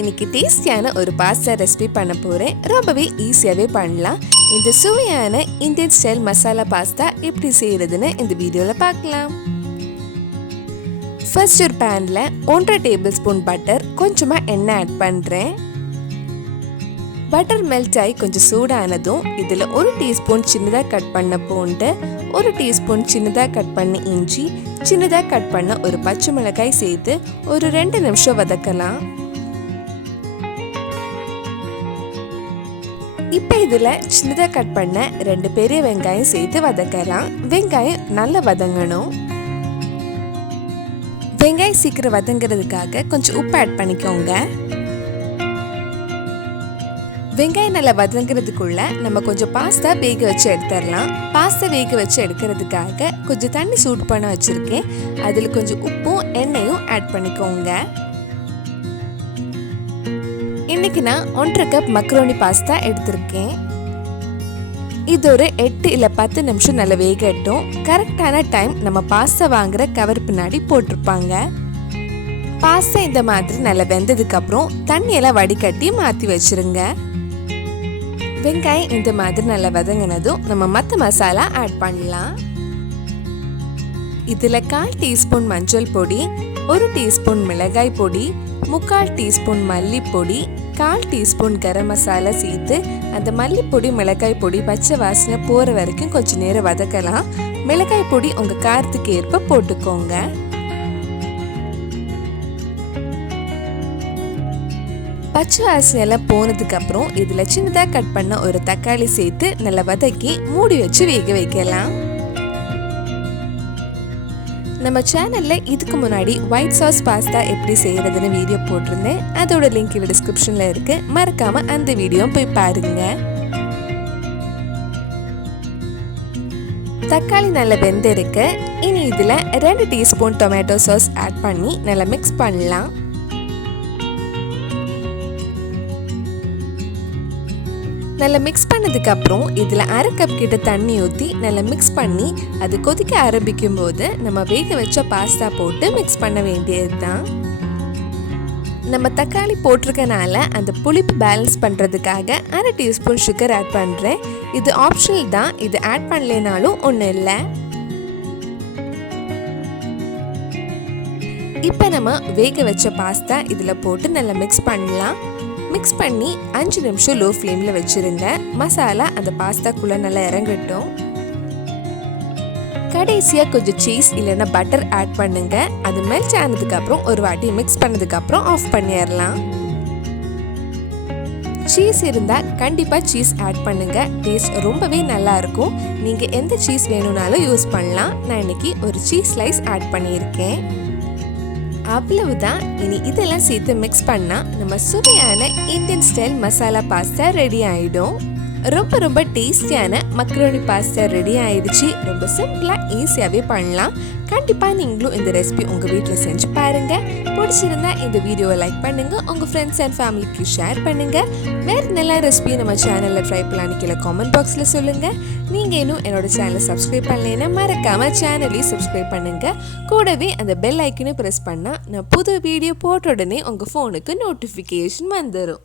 இன்னைக்கு டேஸ்டியான ஒரு பாஸ்தா ரெசிபி பண்ண போறேன். ரொம்பவே ஈஸியாவே பண்ணலாம். இந்த சுவையான இந்தியன் ஸ்டைல் மசாலா பாஸ்தா எப்படி செய்யறதுன்னு இந்த வீடியோல பார்க்கலாம். ஃபர்ஸ்ட் ஒரு பேன்ல 1.5 டேபிள் ஸ்பூன் பட்டர், கொஞ்சமா எண்ணெய் ஆட் பண்றேன். பட்டர் மெல்ட் ஆகி கொஞ்சம் சூடானதும் இதில் 1 டீஸ்பூன் சின்னதாக கட் பண்ண பூண்டு, 1 டீஸ்பூன் சின்னதாக கட் பண்ண இஞ்சி, சின்னதாக கட் பண்ண ஒரு பச்சை மிளகாய் சேர்த்து ஒரு 2 நிமிஷம் வதக்கலாம். இப்போ இதில் சின்னதாக கட் பண்ண 2 பெரிய வெங்காயம் சேர்த்து வதக்கலாம். வெங்காயம் நல்லா வதங்கணும். வெங்காயம் சீக்கிரம் வதங்கிறதுக்காக கொஞ்சம் உப்பு ஆட் பண்ணிக்கோங்க. வெங்காயம் நல்லா வதங்கிறதுக்குள்ள நம்ம கொஞ்சம் பாஸ்தா வேக வச்சு எடுத்துடலாம். பாஸ்தா வேக வச்சு எடுக்கிறதுக்காக கொஞ்சம் தண்ணி சூடு பண்ண வச்சுருக்கேன். அதில் கொஞ்சம் உப்பும் எண்ணெயும் ஆட் பண்ணிக்கோங்க. இன்னைக்கு நான் 1.5 கப் மக்ரோனி பாஸ்தா எடுத்திருக்கேன். இது ஒரு 8 இல்லை 10 நிமிஷம் நல்லா வேகட்டும். கரெக்டான டைம் நம்ம பாஸ்தா வாங்குற கவர் பின்னாடி போட்டிருப்பாங்க. பாஸ்தா இந்த மாதிரி நல்லா வெந்ததுக்கு அப்புறம் தண்ணியெல்லாம் வடிகட்டி மாற்றி வச்சிருங்க. வெங்காயம் இந்த மாதிரி நல்லா வதங்கினதும் நம்ம மற்ற மசாலா ஆட் பண்ணலாம். இதில் 1/4 டீஸ்பூன் மஞ்சள் பொடி, 1 டீஸ்பூன் மிளகாய் பொடி, 3/4 டீஸ்பூன் மல்லிப்பொடி, 1/4 டீஸ்பூன் கரம் மசாலா சேர்த்து அந்த மல்லிப்பொடி மிளகாய் பொடி பச்சை வாசனை போகிற வரைக்கும் கொஞ்சம் நேரம் வதக்கலாம். மிளகாய் பொடி உங்கள் காரத்துக்கு ஏற்ப போட்டுக்கோங்க. பச்சை வாசனை எல்லாம் போனதுக்கு அப்புறம் இதில் சின்னதாக கட் பண்ண ஒரு தக்காளி சேர்த்து நல்லா வதக்கி மூடி வச்சு வேக வைக்கலாம். நம்ம சேனல்ல இதுக்கு முன்னாடி ஒயிட் சாஸ் பாஸ்தா எப்படி செய்யறதுன்னு வீடியோ போட்டிருந்தேன். அதோட லிங்க் இதில் டிஸ்கிரிப்ஷன்ல இருக்கு. மறக்காம அந்த வீடியோ போய் பாருங்க. தக்காளி நல்லா வெந்திருக்கு. இனி இதில் 2 டீஸ்பூன் டொமேட்டோ சாஸ் ஆட் பண்ணி நல்லா மிக்ஸ் பண்ணலாம். நல்லா மிக்ஸ் பண்ணதுக்கு அப்புறம் இதில் 1/2 கப் கிட்ட தண்ணி ஊற்றி நல்லா மிக்ஸ் பண்ணி அது கொதிக்க ஆரம்பிக்கும் போது நம்ம வேக வச்ச பாஸ்தா போட்டு மிக்ஸ் பண்ண வேண்டியது தான். நம்ம தக்காளி போட்டிருக்கனால அந்த புளிப்பு பேலன்ஸ் பண்ணுறதுக்காக 1/2 டீஸ்பூன் சுகர் ஆட் பண்ணுறேன். இது ஆப்ஷனல் தான். இது ஆட் பண்ணலைனாலும் ஒன்றும் இல்லை. இப்போ நம்ம வேக வச்ச பாஸ்தா இதில் போட்டு நல்லா மிக்ஸ் பண்ணலாம். மிக்ஸ் பண்ணி 5 நிமிஷம் லோ ஃப்ளேமில் வச்சுருங்க. மசாலா அந்த பாஸ்தாக்குள்ளே நல்லா இறங்கட்டும். கடைசியாக கொஞ்சம் சீஸ் இல்லைன்னா பட்டர் ஆட் பண்ணுங்க. அது மெல்ட் ஆனதுக்கப்புறம் ஒரு வாட்டி மிக்ஸ் பண்ணதுக்கப்புறம் ஆஃப் பண்ணிடலாம். சீஸ் இருந்தால் கண்டிப்பாக சீஸ் ஆட் பண்ணுங்க. டேஸ்ட் ரொம்பவே நல்லா இருக்கும். நீங்கள் எந்த சீஸ் வேணும்னாலும் யூஸ் பண்ணலாம். நான் இன்னைக்கு ஒரு சீஸ் ஸ்லைஸ் ஆட் பண்ணியிருக்கேன். அவ்வளவுதான். இனி இதெல்லாம் சேர்த்து மிக்ஸ் பண்ணா நம்ம சுவையான Indian style masala pasta ready ஆயிடும். ரொம்ப ரொம்ப டேஸ்டியான மக்ரோனி பாஸ்தா ரெடி ஆயிடுச்சு. ரொம்ப சிம்பிளா ஈஸியாவே பண்ணலாம். கண்டிப்பா நீங்களும் இந்த ரெசிபி உங்க வீட்டில் செஞ்சு பாருங்க. பிடிச்சிருந்தா இந்த வீடியோவை லைக் பண்ணுங்க. உங்க ஃப்ரெண்ட்ஸ் அண்ட் ஃபேமிலிக்கு ஷேர் பண்ணுங்க. வேற நல்ல ரெசிபி நம்ம சேனல்ல ட்ரை பண்ணலான்னு கீழே காமெண்ட் பாக்ஸ்ல சொல்லுங்க. நீங்க இன்னும் என்னோட சேனலை சப்ஸ்கிரைப் பண்ணலைன்னா மறக்காம சேனலையும் சப்ஸ்கிரைப் பண்ணுங்க. கூடவே அந்த பெல் ஐக்கனை பிரஸ் பண்ணா நான் புது வீடியோ போட்ட உடனே உங்க போனுக்கு நோட்டிஃபிகேஷன் வந்துடும்.